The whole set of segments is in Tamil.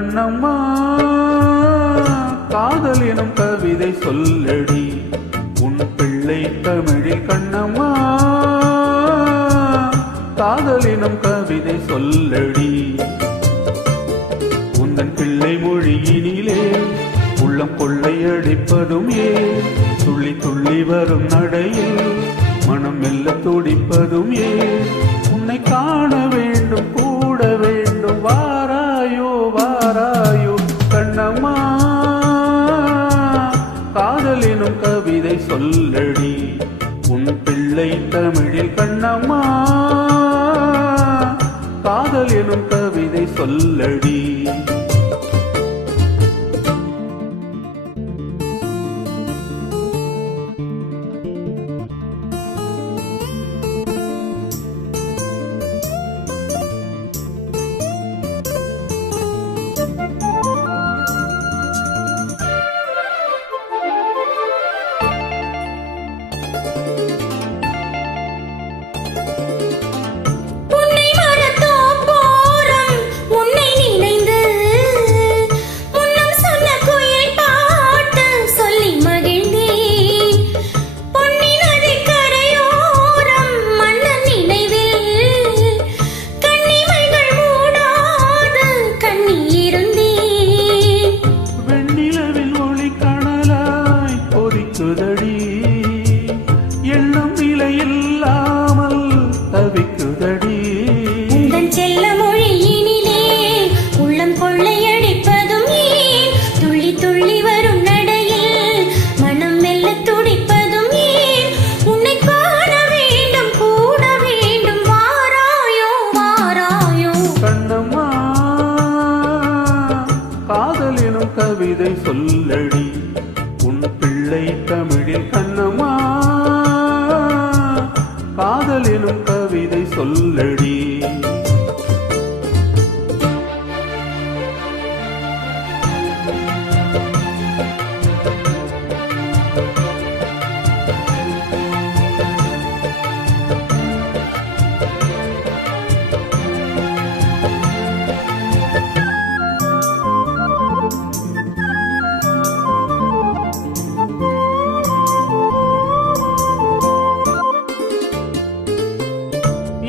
கண்ணம்மா காதல் எனும் கவிதை சொல்லடி உன் பிள்ளை தமிழில் கண்ணம்மா காதல் எனும் கவிதை சொல்லடி உந்தன் பிள்ளை மொழியினிலே உள்ளம் கொள்ளையடிப்பதும் ஏன் துள்ளி துள்ளி வரும் நடையில் மனம் மெல்ல துடிப்பதும் ஏன் உன்னை காண வேண்டும் கூட வேண்டும் வாராயோ வாராயோ கண்ணம்மா காதல் எனும் கவிதை சொல்லடி உன் பிள்ளை தமிழில் கண்ணம்மா காதல் எனும் கவிதை சொல்லடி எண்ணம் நிலையில்லாமல் தவிக்குதடி உந்தன் செல்ல மொழியினிலே உள்ளம் கொள்ளையடிப்பதும் ஏன் துள்ளி துள்ளி வரும் நடையில் மனம் மெல்ல துடிப்பதும் ஏன் உன்னை காண வேண்டும் கூட வேண்டும் வாராயோ வாராயோ கண்ணம்மா காதல் எனும் கவிதை சொல்லடி உன் பிள்ளை தமிழில் கண்ணம்மா காதல் எனும் கவிதை சொல்லடி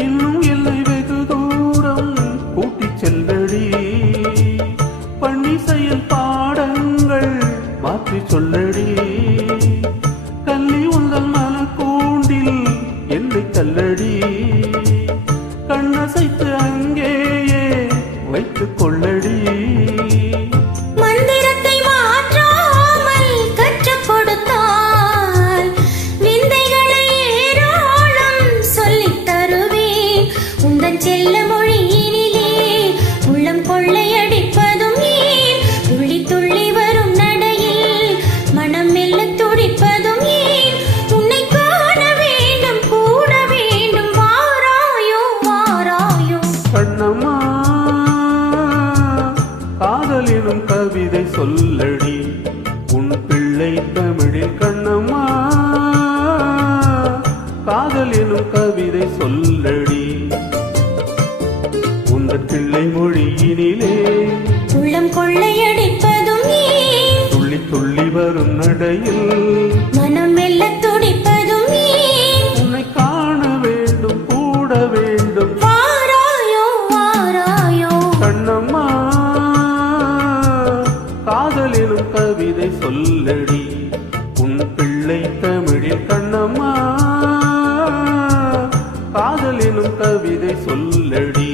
இன்னும் எல்லை வெகு தூரம் கூட்டிச் செல்லடி பண்ணி செயல் பாடங்கள் மாற்றி சொல்லடி கல்லி உங்கள் மனக்கூண்டில் என்னை தள்ளடி கண்ணசைத்து அங்கேயே வைத்துக் கொள்ளடி மந்திரத்தை மாற்றாமல் கற்றுக் கொடுத்தால் விந்தைகளை ஏராளம் சொல்லித் தருவேன் உந்தன் செல்ல மொழியினிலே உள்ளம் கொள்ளையடிப்பதும் ஏன் துள்ளி துள்ளி வரும் நடையில் மனம் மெல்ல துடிப்பதும் ஏன் உன்னை காண வேண்டும் கூட வேண்டும் வாராயோ வாராயோ கண்ணம்மா காதல் எனும் கவிதை சொல்லடி உன் பிள்ளை தமிழில் கண்ணம்மா காதல் எனும் கவிதை சொல்லடி உந்தன் பிள்ளை மொழியினிலே உள்ளம் கொள்ளையடிப்பதும் ஏன் துள்ளி துள்ளி வரும் நடையில் மனம் மெல்ல துடிப்பதும் ஏன் உன்னை காண வேண்டும் கூட வேண்டும் வாராயோ வாராயோ கண்ணம்மா காதல் எனும் கவிதை சொல்லடி உன் பிள்ளை தமிழில் கண்ணம்மா காதல் எனும் கவிதை சொல்லடி